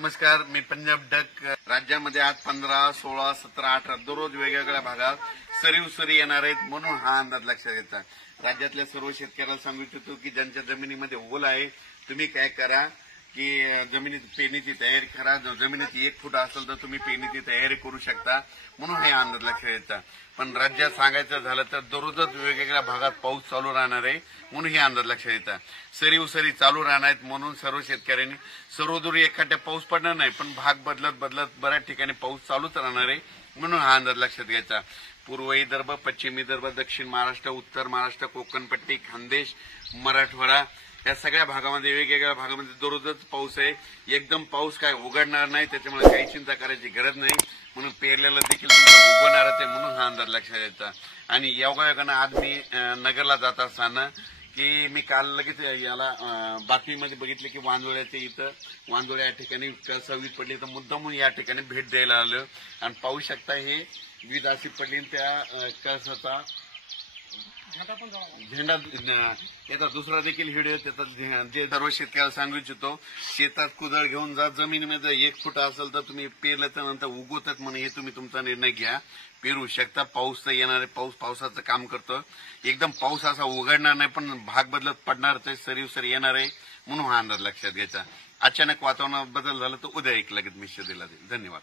नमस्कार, मी पंजाब डक. राज्यामध्ये आज 15, 16, 17, 18 दररोज वेगवेगळ्या भागात सरी येणार आहेत, म्हणून हा अंदाज लक्षात घ्यायचा. राज्यातल्या सर्व शेतकऱ्याला सांगू इच्छितो की ज्यांच्या जमिनीमध्ये ओल आहे, तुम्ही काय करा की जमिनीत पेरणीची तयारी करा. जमिनीत 1 फूट असेल तर तुम्ही पेरणीची तयारी करू शकता, म्हणून हे अंदाज लक्षात घ्यायचा. पण राज्यात सांगायचं झालं तर दररोजच वेगवेगळ्या भागात पाऊस चालू राहणार आहे, म्हणून हे अंदाज लक्षात घ्यायचा. सरी चालू राहणार आहेत, म्हणून सर्व शेतकऱ्यांनी सर्वदूर एखाद्या पाऊस पडणार नाही, पण भाग बदलत बऱ्याच ठिकाणी पाऊस चालूच राहणार आहे, म्हणून हा अंदाज लक्षात घ्यायचा. पूर्व विदर्भ, पश्चिम विदर्भ, दक्षिण महाराष्ट्र, उत्तर महाराष्ट्र, कोकणपट्टी, खानदेश, मराठवाडा या सगळ्या भागामध्ये वेगवेगळ्या भागामध्ये दररोजच पाऊस आहे. एकदम पाऊस काय उघडणार नाही, त्याच्यामुळे काही चिंता करायची गरज नाही. म्हणून पेरलेलं देखील तुमचं उगवणारच आहे, म्हणून हा अंदाज लक्षात घ्यायचा. आणि योगायोगानं आज मी नगरला जात असताना की मी काल लगेच याला बातमीमध्ये बघितले की वांदोळ्या या ठिकाणी वीज पडली, तर मुद्दामून या ठिकाणी भेट द्यायला आलं. आणि पाहू शकता हे वीज अशी पडली, त्या कळसाचा झेंडा याचा दुसरा देखील व्हिडिओ त्याचा जे सर्व शेतकऱ्याला सांगू इच्छितो, शेतात कुदळ घेऊन जा. जमिनीमध्ये 1 फूट असेल तर तुम्ही पेरल्याच्या नंतर उगवतात म्हणून हे तुम्ही तुमचा निर्णय घ्या. पेरू शकता. पाऊस तर येणार आहे, पावसाचं काम करतो. एकदम पाऊस असा उघडणार नाही, पण भाग बदलत पडणारच आहे, सरी येणार आहे, म्हणून हा अंदाज लक्षात घ्यायचा. अचानक वातावरणात बदल झाला तर उद्या एक लगेच मिश्र दिला जाईल. धन्यवाद.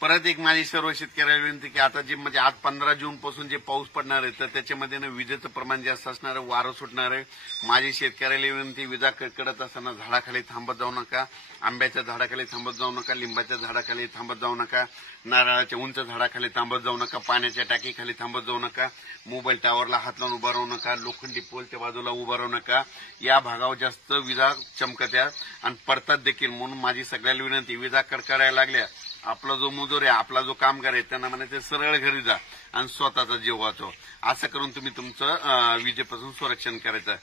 परत एक माझी सर्व शेतकऱ्याला विनंती की आता जे म्हणजे आज 15 जून पासून जे पाऊस पडणार आहे तर त्याच्यामध्ये विजेचं प्रमाण जास्त असणार आहे, वारं सुटणार आहे. माझी शेतकऱ्याला विनंती, विजा कडकडत असताना झाडाखाली थांबत जाऊ नका, आंब्याच्या झाडाखाली थांबत जाऊ नका, लिंबाच्या झाडाखाली थांबत जाऊ नका, नारळाच्या उंच झाडाखाली थांबत जाऊ नका, पाण्याच्या टाकीखाली थांबत जाऊ नका, मोबाईल टावरला हात लावून उभा राहू नका, लोखंडी पोलच्या बाजूला उभा राहू नका. या भागावर जास्त विजा चमकत्या आणि पडतात देखील, म्हणून माझी सगळ्याला विनंती, विजा कडकडायला लागल्या, आपला जो मजूर आहे, आपला जो कामगार आहे, त्यांना म्हणायचं सरळ घरी जा आणि स्वतःचा जीव वाचव. असं करून तुम्ही तुमचं विजेपासून संरक्षण करायचं.